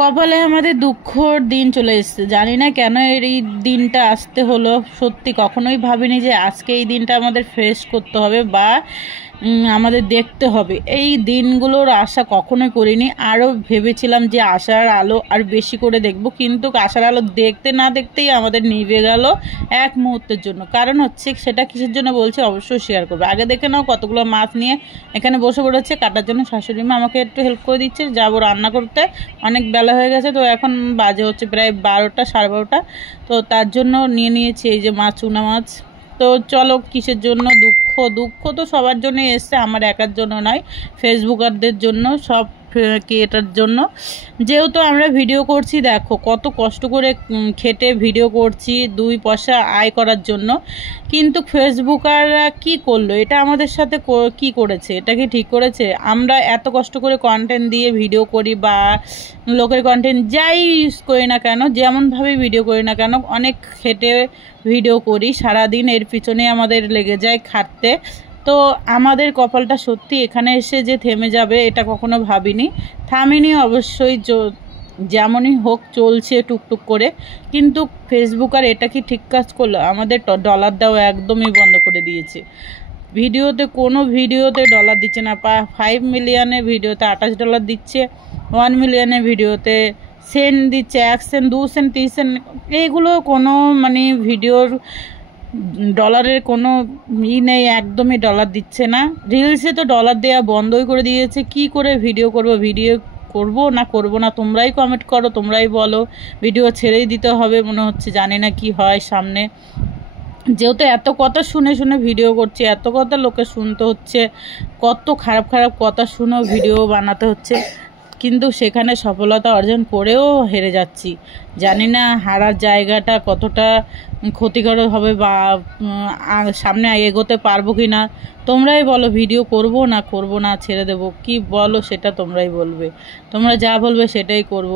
কপালে আমাদের দুঃখর দিন চলে এসেছে, জানি না কেন এই দিনটা আসতে হলো। সত্যি কখনোই ভাবিনি যে আজকে এই দিনটা আমাদের ফেস করতে হবে বা আমাদের দেখতে হবে। এই দিনগুলোর আশা কখনোই করিনি। আরও ভেবেছিলাম যে আশার আলো আর বেশি করে দেখব, কিন্তু আশার আলো দেখতে না দেখতেই আমাদের নিভে গেল এক মুহূর্তের জন্য। কারণ হচ্ছে সেটা কিসের জন্য বলছি, অবশ্যই শেয়ার করবে। আগে দেখে নাও কতগুলো মাছ নিয়ে এখানে বসে পড়েছে কাটার জন্য। শাশুড়ি মা আমাকে একটু হেল্প করে দিচ্ছে, যাবো রান্না করতে, অনেক বেলা হয়ে গেছে। তো এখন বাজে হচ্ছে প্রায় 12টা, সাড়ে 12টা। তো তার জন্য নিয়ে নিয়েছি এই যে মাছ, চুনা মাছ। তো চলো, কিসের জন্য দুঃখ? দুঃখ তো সবার জন্য এসছে, আমার একার জন্য নয়, ফেসবুকারদের জন্য, সব ক্রিয়েটার জন্য। যেহেতু আমরা ভিডিও করছি, দেখো কত কষ্ট করে খেটে ভিডিও করছি 2 পয়সা আয় করার জন্য, কিন্তু ফেসবুকাররা কি করলো? এটা আমাদের সাথে কি করেছে? এটা কি ঠিক করেছে? আমরা এত কষ্ট করে কন্টেন্ট দিয়ে ভিডিও করি বা লোকের কন্টেন্ট যাই ইউজ করি না কেন, যেমনভাবে ভিডিও করি না কেন, অনেক খেটে ভিডিও করি সারাদিন, এর পিছনে আমাদের লেগে যায় খাটতে। তো আমাদের কপালটা সত্যি এখানে এসে যে থেমে যাবে এটা কখনো ভাবিনি। থামিনি অবশ্যই, যেমনই হোক চলছে টুকটুক করে। কিন্তু ফেসবুক আর এটা কি ঠিক কাজ করলো? আমাদের ডলার দেওয়া একদমই বন্ধ করে দিয়েছে। ভিডিওতে কোনো ভিডিওতে ডলার দিচ্ছে না। 5 মিলিয়নের ভিডিওতে $28 দিচ্ছে, 1 মিলিয়নের ভিডিওতে সেন্ট দিচ্ছে, 1 সেন্ট, 2 সেন্ট, 3 সেন্ট। এইগুলো কোনো মানে ভিডিওর ডলারের কোনো নেই, একদমই ডলার দিচ্ছে না। রিলসে তো ডলার দেওয়া বন্ধই করে দিয়েছে। কি করে ভিডিও করব না করব না, তোমরাই কমেন্ট করো, তোমরাই বলো। ভিডিও ছেড়েই দিতে হবে মনে হচ্ছে, জানি না কি হয় সামনে। যেহেতু এত কথা শুনে শুনে ভিডিও করছি, এত কথা লোকে শুনতে হচ্ছে, কত খারাপ খারাপ কথা শুনেও ভিডিও বানাতে হচ্ছে, কিন্তু সেখানে সফলতা অর্জন করেও হেরে যাচ্ছি। জানি না হারার জায়গাটা কতটা ক্ষতিকর হবে বা সামনে এগোতে পারবো কি না। তোমরাই বলো, ভিডিও করব না ছেড়ে দেবো, কি বলো সেটা তোমরাই বলবে। তোমরা যা বলবে সেটাই করব।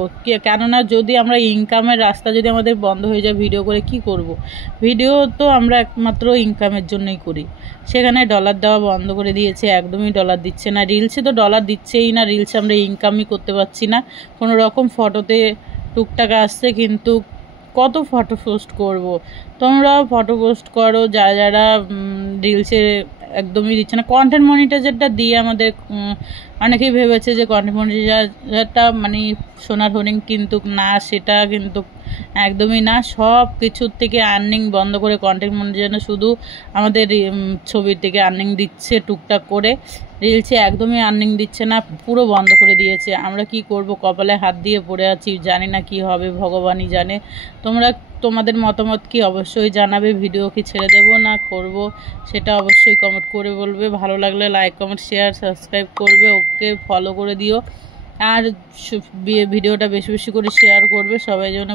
কেননা যদি আমরা ইনকামের রাস্তা যদি আমাদের বন্ধ হয়ে যায় ভিডিও করে, কি করব? ভিডিও তো আমরা একমাত্র ইনকামের জন্যই করি। সেখানে ডলার দেওয়া বন্ধ করে দিয়েছে, একদমই ডলার দিচ্ছে না। রিলসে তো ডলার দিচ্ছেই না, রিলসে আমরা ইনকামই করতে পারছি না। কোনো রকম ফটোতে টুকটাক আসছে, কিন্তু কত ফটো পোস্ট করব? তোমরাও ফটো পোস্ট করো, যারা যারা রিলসে একদমই দিচ্ছে না। কন্টেন্ট মনিটাইজারটা দিয়ে আমাদের অনেকেই ভেবেছে যে কন্টেন্ট মনিটাইজারটা মানে সোনার হরিণ, কিন্তু না, সেটা কিন্তু একদমই না। সব কিছুর থেকে আর্নিং বন্ধ করে কন্টেন্ট মনিটাইজার শুধু আমাদের ছবির থেকে আর্নিং দিচ্ছে টুকটাক করে। রিলসে একদমই আর্নিং দিচ্ছে না, পুরো বন্ধ করে দিয়েছে। আমরা কি করব? কপালে হাত দিয়ে পড়ে আছি, জানি না কি হবে, ভগবানই জানে। তোমাদের মতামত কি অবশ্যই জানাবে। ভিডিও কি ছেড়ে দেব না করব সেটা অবশ্যই কমেন্ট করে বলবে। ভালো লাগলে লাইক, কমেন্ট, শেয়ার, সাবস্ক্রাইব করবে। ওকে ফলো করে দিও, আর ভিডিওটা বেশি বেশি করে শেয়ার করবে। সবাই যেন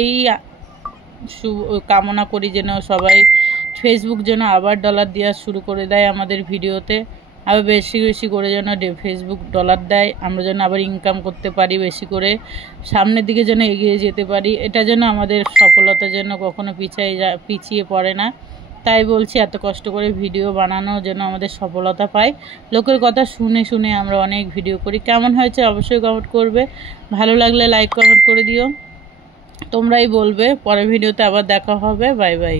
এই কামনা করি যেন সবাই ফেসবুক যেন আবার ডলার দেওয়া শুরু করে দেয় আমাদের ভিডিওতে, আবার বেশি বেশি করে যেন ফেসবুক ডলার দেয়, আমরা যেন আবার ইনকাম করতে পারি বেশি করে, সামনের দিকে যেন এগিয়ে যেতে পারি। এটা যেন আমাদের সফলতা যেন কখনো পিছিয়ে পড়ে না। তাই বলছি, এত কষ্ট করে ভিডিও বানানো যেন আমাদের সফলতা পায়। লোকের কথা শুনে শুনে আমরা অনেক ভিডিও করি। কেমন হয়েছে অবশ্যই কমেন্ট করবে। ভালো লাগলে লাইক, কমেন্ট করে দিও। তোমরাই বলবে। পরের ভিডিওতে আবার দেখা হবে। Bye bye.